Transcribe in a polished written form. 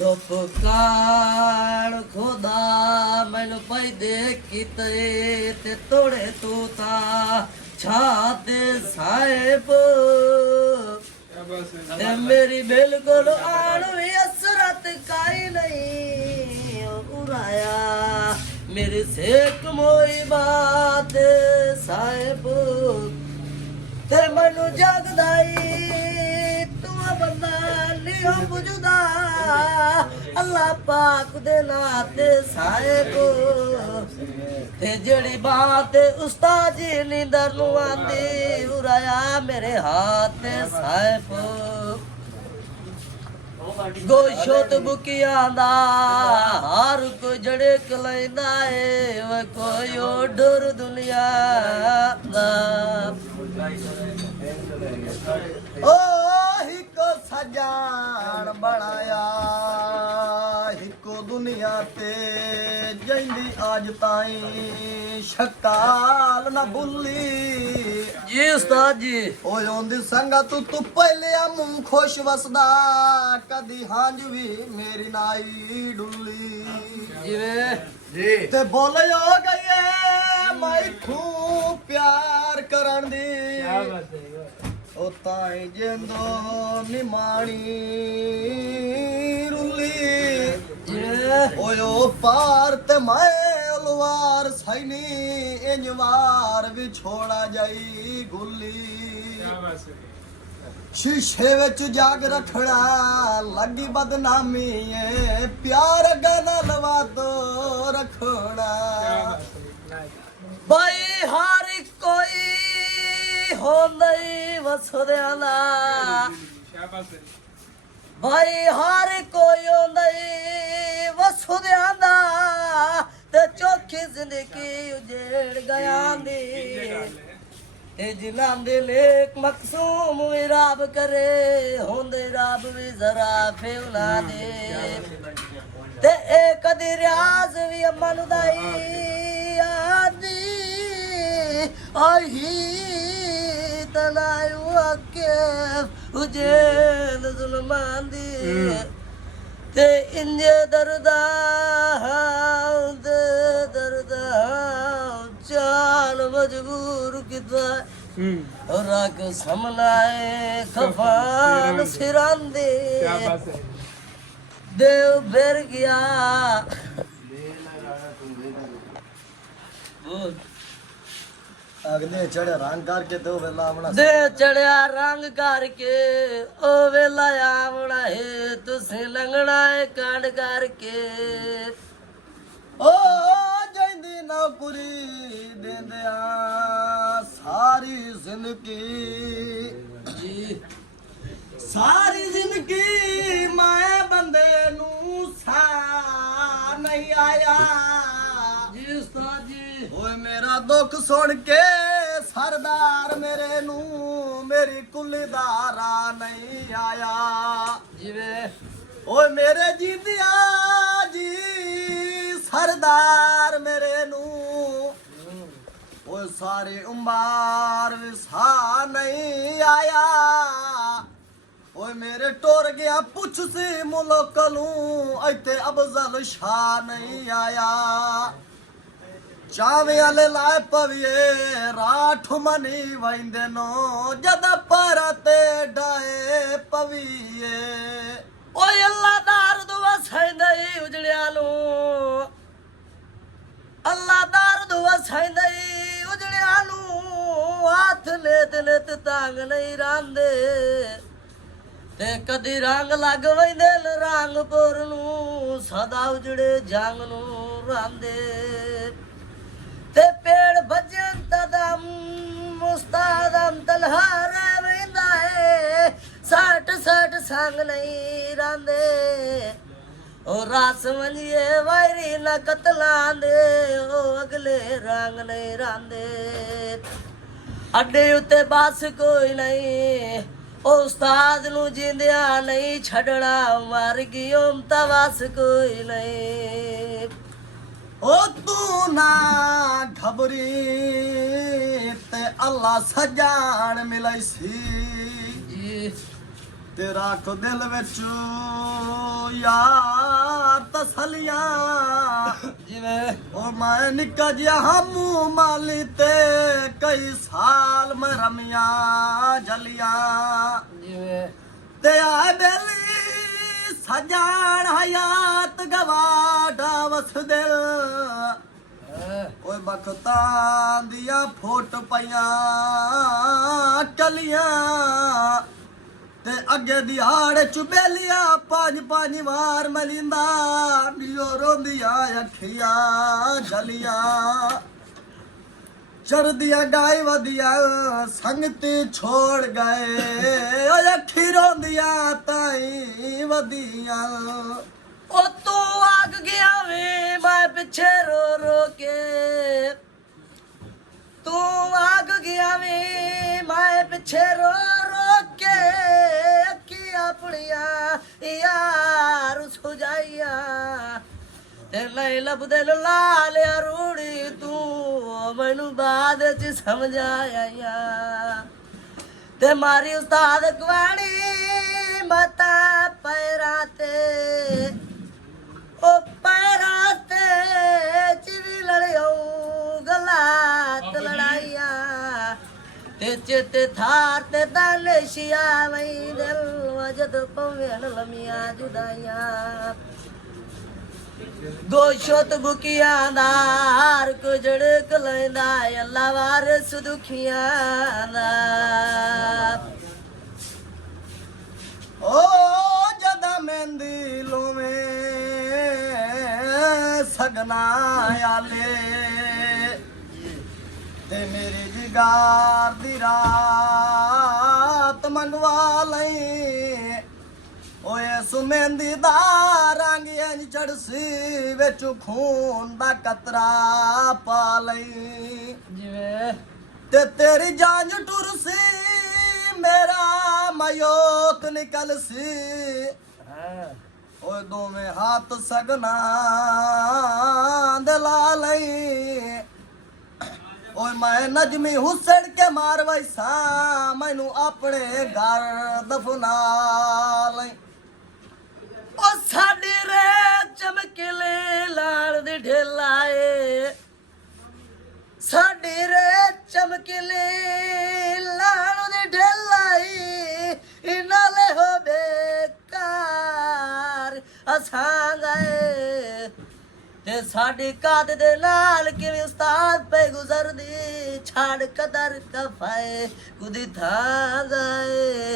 ਦੁਪਕਾਰ ਖੁਦਾ ਮੈਨੂੰ ਪੈਦੇ ਕੀਤੇ ਤੇ ਤੋੜੇ ਤੂੰ ਤਾਂ ਛਾਤੇ ਸਾਹਿਬ ਤੇ ਮੇਰੀ ਬਿਲਕੁਲ ਆਣ ਵੀ ਅਸਰਤ ਕਾਈ ਨਹੀਂ ਉਰਾਇਆ ਮੇਰੇ ਸੇਕ ਮੋਈ ਬਾਤ ਸਾਹਿਬ ਤੇ ਮੈਨੂੰ ਜਗਦਾਈ ਤੂੰ ਬੰਦਾ ਲਿਓ ਬੁਝਦਾ ਅੱਲਾ ਪਾਕ ਦੇ ਨਾਤੇ ਸਾਹਿਬ ਤੇ ਜਿਹੜੀ ਬਾਤ ਉਸਤਾਦ ਜੀ ਨੀਂਦਰ ਨੂੰ ਆਂਦੀ ਉਰਾਇਆ ਮੇਰੇ ਹੱਥ ਸਾਹਿਬ ਗੋਸ਼ਤ ਬੁਕਿਆਂ ਦਾ ਹਰ ਕੋ ਜੜੇ ਕਲੈਂਦਾ ਏ ਵੇ ਕੋਈ ਡਰ ਦੁਨੀਆ ਦਾ ਓ हिको सजान बनाया हिको दुनिया ते जैंदी आज ताई शकाल ना भुल्ली जी उस्ताद जी ओ ओंदी संगा तू पहले मुंह खुश वसदा कदी हांज भी मेरी नाई डुल्ली जिवें जी ते बोले हो गई मैं तू प्यार करन दी क्या बात है ओ ताई जिंदो निमाणी रुली ओयो पार ते मैं अलवार सैनी इंजवार भी छोड़ा जाई गुल्ली शीशे विच जाग रखना लगी बदनामी है प्यार गाना लवा दो रखना भाई हर कोई हो नहीं वसुदਿਆਂ ਦਾ ਭਾਈ ਹਰ ਕੋਈ ਨਹੀਂ ਵਸੁਦਿਆਂ ਦਾ ਤੇ ਚੋਖੀ ਜ਼ਿੰਦਗੀ ਉਜੜ ਗਿਆ ਦੀ ਤੇ ਜਿਨ੍ਹਾਂ ਦੇ ਲੇਖ ਮਕਸੂਮ ਵੀ ਰੱਬ ਕਰੇ ਹੁੰਦੇ ਰੱਬ ਵੀ ਜ਼ਰਾ ਫੇਉਲਾ ਦੇ ਤੇ ਇਹ ਕਦੀ ਰਿਆਜ਼ ਵੀ ਅਮਨ ਦਾਈ ਆਦੀ ਆਹੀ ਤਨਾਇਓ ਕੇ ਉਜੇਲ ਜ਼ੁਲਮਾਂ ਦੀ ਤੇ ਇੰਜੇ ਦਰਦਾ ਚਾਲ ਮਜਬੂਰ ਕੀਤਾ ਰੱਖ ਸਮਨਾਏ ਖਫਾਨ ਸਿਰਾਂ ਦੇ ਦੇਵ ਫਿਰ ਗਿਆ ਬੋਲ अगले चढ़े रंग करके तो वेला आवना दे चढ़िया रंग करके ओ वेला आवना है तुसे लंगड़ा है कांड करके ओ जैंदी नौकरी देंदिया सारी जिंदगी जी सारी जिंदगी मैं बंदे नू सा नहीं आया जी उस्ताद जी ओए मेरा दुख सुन के सरदार मेरे नू मेरी कुलदारा नहीं आया जिवे ओए मेरे जीतिया जी सरदार मेरे नू ओए सारे उम्बार विसा नहीं आया ओए मेरे टोर गया पुछ से मुल्क नू इत्ते अफजल शाह नहीं आया चावे आले लाए पविए राठ मनी वैंदे नो जद परते डाए पविए ओए अल्लाह दार दुआ सैंदई उजड़िया नु अल्लाह दार दुआ सैंदई उजड़िया नु हाथ लेत लेत तांग नहीं रांदे ते कदी रंग लग वैंदे रंग पुर नु सदा उजड़े जंग नु रांदे ते पेड़ भजन तदम मुस्तादम तलहार वेंदा है सट सट संग नहीं रांदे ओ रास मंजिए वायरी न कतलांदे ओ अगले रंग नहीं रांदे अड्डे उत्ते बस कोई नहीं ओ उस्ताद नू जिंदिया नहीं छड़ना मर गई तवस कोई नहीं ओ तू ना घबरी ते अल्लाह सजान मिलाई सी ते रख दिल विच यार तसलियां जिवें ओ मैं निक्का जिहा हमू माली ते कई साल मैं रमिया जलियां जिवें ते आए बेली सजान हयात गवाडा वस दिल ओए बखतां दियां फुट पईयां टलियां ते अगे दिहाड़ च बेलिया पंज वार मलिंदा नियो रोंदियां अखियां जलियां चरदियां गाय वदियां संगती छोड़ गए ओए अखी रोंदियां ताई वदियां ओ तू आग गया वे मैं पिछे रो रो के तू आग गया वे मैं पिछे रो रो के अखी अपनिया यार सुजाइया ते नहीं लभदे लाल रूड़ी तू मैनू बाद च समझाया ते मारी उस्ताद कुआड़ी मता पैरा ते ओ पैरा ते चिड़ी लड़ियो गलात लड़ाइया ते चेते थार ते दानिशिया वही दिल वजद पवेन लमिया जुदाइया दो शोत बुकिया दार को जड़क लेंदा अल्लाह वारिस दुखिया दा ओ जदा मेहंदी लोवे सगना आले ते मेरी जिगार दी रात मंगवा लई ओए सुमेंदी दा रंग इंज चढ़सी विच खून दा कतरा पा लई जिवें ते तेरी जांज टुरसी मेरा मयोत निकलसी ओए दोवें हाथ सगना दिला लई ओए मैं नजमी हुसैन के मार वैसा मैनू अपने घर दफना लई ओ साडी रे चमकीले लाल दी ढेलाए साडी रे चमकीले लाल दी ढेलाई नाले हो बेकार असां गए ते साडी काद दे नाल किवें उस्ताद पे गुजरदी छाड़ कदर कफाए कुदी था गए